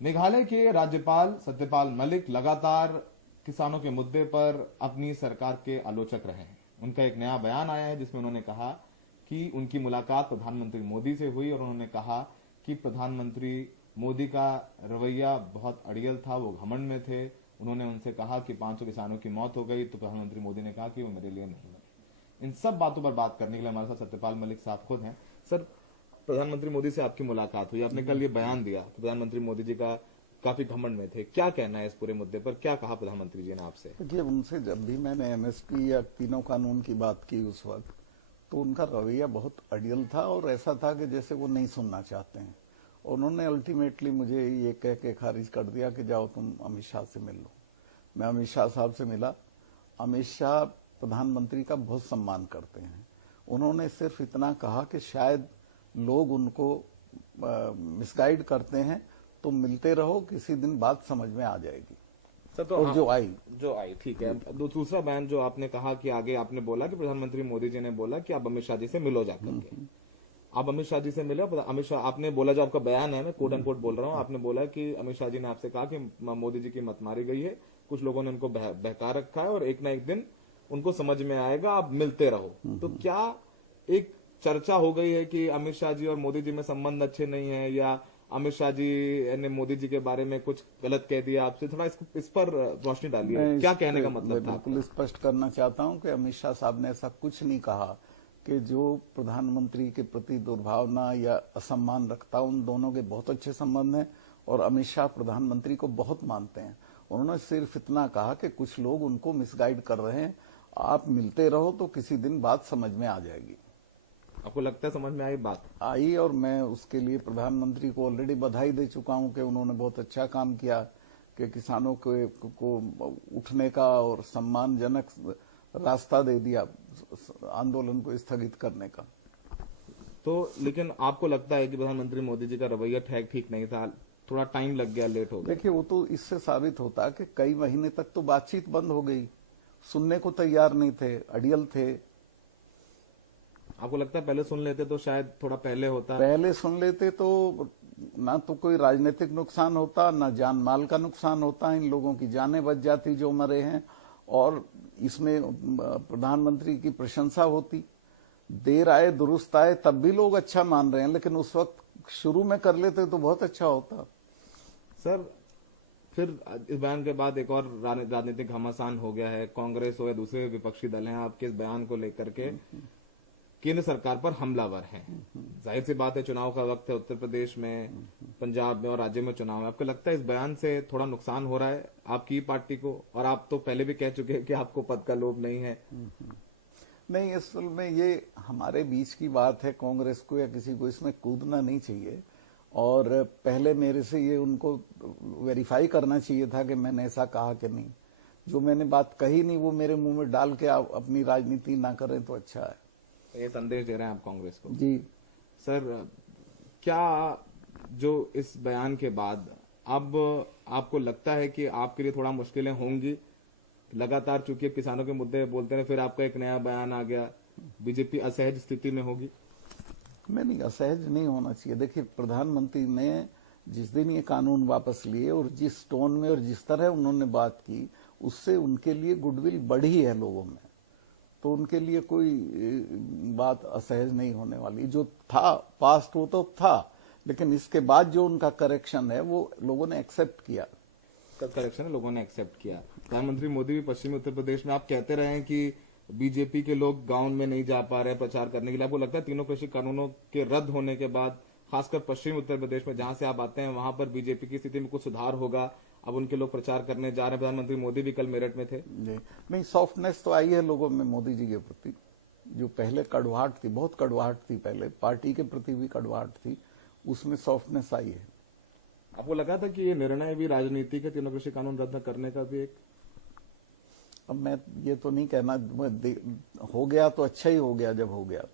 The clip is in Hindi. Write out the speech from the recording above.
मेघालय के राज्यपाल सत्यपाल मलिक लगातार किसानों के मुद्दे पर अपनी सरकार के आलोचक रहे हैं। उनका एक नया बयान आया है जिसमें उन्होंने कहा कि उनकी मुलाकात प्रधानमंत्री मोदी से हुई और उन्होंने कहा कि प्रधानमंत्री मोदी का रवैया बहुत अड़ियल था, वो घमंड में थे। उन्होंने उनसे कहा कि 500 किसानों की मौत हो गई तो प्रधानमंत्री मोदी ने कहा कि वो मेरे लिए नहीं है। इन सब बातों पर बात करने के लिए हमारे साथ सत्यपाल मलिक साहब खुद हैं। सर, प्रधानमंत्री मोदी से आपकी मुलाकात हुई, आपने कल ये बयान दिया, प्रधानमंत्री मोदी जी का काफी घमंड में थे, क्या कहना है इस पूरे मुद्दे पर? क्या कहा प्रधानमंत्री जी ने आपसे? देखिए, उनसे जब भी मैंने एमएसपी या तीनों कानून की बात की उस वक्त, तो उनका रवैया बहुत अड़ियल था और ऐसा था कि जैसे वो नहीं सुनना चाहते हैं। उन्होंने अल्टीमेटली मुझे ये कह के खारिज कर दिया कि जाओ तुम अमित शाह से मिल लो। मैं अमित शाह साहब से मिला। अमित शाह प्रधानमंत्री का बहुत सम्मान करते हैं। उन्होंने सिर्फ इतना कहा कि शायद लोग उनको मिसगाइड करते हैं, तो मिलते रहो, किसी दिन बात समझ में आ जाएगी। सर, तो और जो आई ठीक है। दूसरा बयान जो आपने कहा कि आगे आपने बोला कि प्रधानमंत्री मोदी जी ने बोला कि आप अमित शाह जी से मिलो जाकर के। आप अमित शाह जी से मिले, अमित शाह आपने बोला, जो आपका बयान है, मैं कोट एंड कोट बोल रहा हूँ, आपने बोला कि अमित शाह जी ने आपसे कहा कि मोदी जी की मत मारी गई है, कुछ लोगों ने उनको बहका रखा है और एक ना एक दिन उनको समझ में आएगा, आप मिलते रहो। तो क्या एक चर्चा हो गई है कि अमित शाह जी और मोदी जी में संबंध अच्छे नहीं है, या अमित शाह जी ने मोदी जी के बारे में कुछ गलत कह दिया आपसे? थोड़ा इस पर रोशनी डालिए, क्या कहने का मतलब था? बिल्कुल स्पष्ट करना चाहता हूं कि अमित शाह साहब ने ऐसा कुछ नहीं कहा कि जो प्रधानमंत्री के प्रति दुर्भावना या असम्मान रखता। उन दोनों के बहुत अच्छे संबंध हैं और अमित शाह प्रधानमंत्री को बहुत मानते हैं। उन्होंने सिर्फ इतना कहा कि कुछ लोग उनको मिसगाइड कर रहे हैं, आप मिलते रहो तो किसी दिन बात समझ में आ जाएगी। आपको लगता है समझ में आई बात? आई, और मैं उसके लिए प्रधानमंत्री को ऑलरेडी बधाई दे चुका हूं कि उन्होंने बहुत अच्छा काम किया कि किसानों को उठने का और सम्मानजनक रास्ता दे दिया आंदोलन को स्थगित करने का। तो लेकिन आपको लगता है कि प्रधानमंत्री मोदी जी का रवैया ठीक नहीं था, थोड़ा टाइम लग गया, लेट हो गया? देखिए, वो तो इससे साबित होता कि कई महीने तक तो बातचीत बंद हो गई, सुनने को तैयार नहीं थे, अड़ियल थे। आपको लगता है पहले सुन लेते तो शायद थोड़ा पहले होता? पहले सुन लेते तो ना तो कोई राजनीतिक नुकसान होता, ना जान माल का नुकसान होता, इन लोगों की जानें बच जाती जो मरे हैं, और इसमें प्रधानमंत्री की प्रशंसा होती। देर आए दुरुस्त आए, तब भी लोग अच्छा मान रहे हैं, लेकिन उस वक्त शुरू में कर लेते तो बहुत अच्छा होता। सर, फिर इस बयान के बाद एक और राजनीतिक घमासान हो गया है। कांग्रेस हो या दूसरे विपक्षी दल हैं, आपके इस बयान को लेकर के केंद्र सरकार पर हमलावर हैं। जाहिर सी बात है, चुनाव का वक्त है, उत्तर प्रदेश में, पंजाब में और राज्य में चुनाव है। आपको लगता है इस बयान से थोड़ा नुकसान हो रहा है आपकी पार्टी को? और आप तो पहले भी कह चुके हैं कि आपको पद का लोभ नहीं है। नहीं, असल में ये हमारे बीच की बात है। कांग्रेस को या किसी को इसमें कूदना नहीं चाहिए, और पहले मेरे से ये उनको वेरीफाई करना चाहिए था कि मैंने ऐसा कहा कि नहीं। जो मैंने बात कही नहीं वो मेरे मुंह में डाल के आप अपनी राजनीति ना करें तो अच्छा है। ये संदेश दे रहे हैं आप कांग्रेस को? जी सर, क्या जो इस बयान के बाद अब आपको लगता है कि आपके लिए थोड़ा मुश्किलें होंगी? लगातार चूंकि किसानों के मुद्दे बोलते हैं, फिर आपका एक नया बयान आ गया, बीजेपी असहज स्थिति में होगी? नहीं, असहज नहीं होना चाहिए। देखिए, प्रधानमंत्री ने जिस दिन ये कानून वापस लिए और जिस टोन में और जिस तरह उन्होंने बात की, उससे उनके लिए गुडविल बढ़ी है लोगों में, तो उनके लिए कोई बात असहज नहीं होने वाली। जो था पास्ट वो तो था, लेकिन इसके बाद जो उनका करेक्शन है वो लोगों ने एक्सेप्ट किया। करेक्शन है, लोगों ने एक्सेप्ट किया। प्रधानमंत्री मोदी भी पश्चिमी उत्तर प्रदेश में, आप कहते रहे हैं कि बीजेपी के लोग गांव में नहीं जा पा रहे प्रचार करने के लिए। आपको लगता है तीनों कृषि कानूनों के रद्द होने के बाद, खासकर पश्चिमी उत्तर प्रदेश में जहां से आप आते हैं, वहां पर बीजेपी की स्थिति में कुछ सुधार होगा? अब उनके लोग प्रचार करने जा रहे हैं। प्रधानमंत्री मोदी भी कल मेरठ में थे। नहीं, सॉफ्टनेस तो आई है लोगों में मोदी जी के प्रति। जो पहले कड़वाहट थी, बहुत कड़वाहट थी, पहले पार्टी के प्रति भी कड़वाहट थी, उसमें सॉफ्टनेस आई है। आपको लगा था कि ये निर्णय भी राजनीति के तीनों कृषि कानून रद्द करने का भी एक? अब मैं ये तो नहीं कहना, हो गया तो अच्छा ही हो गया जब हो गया।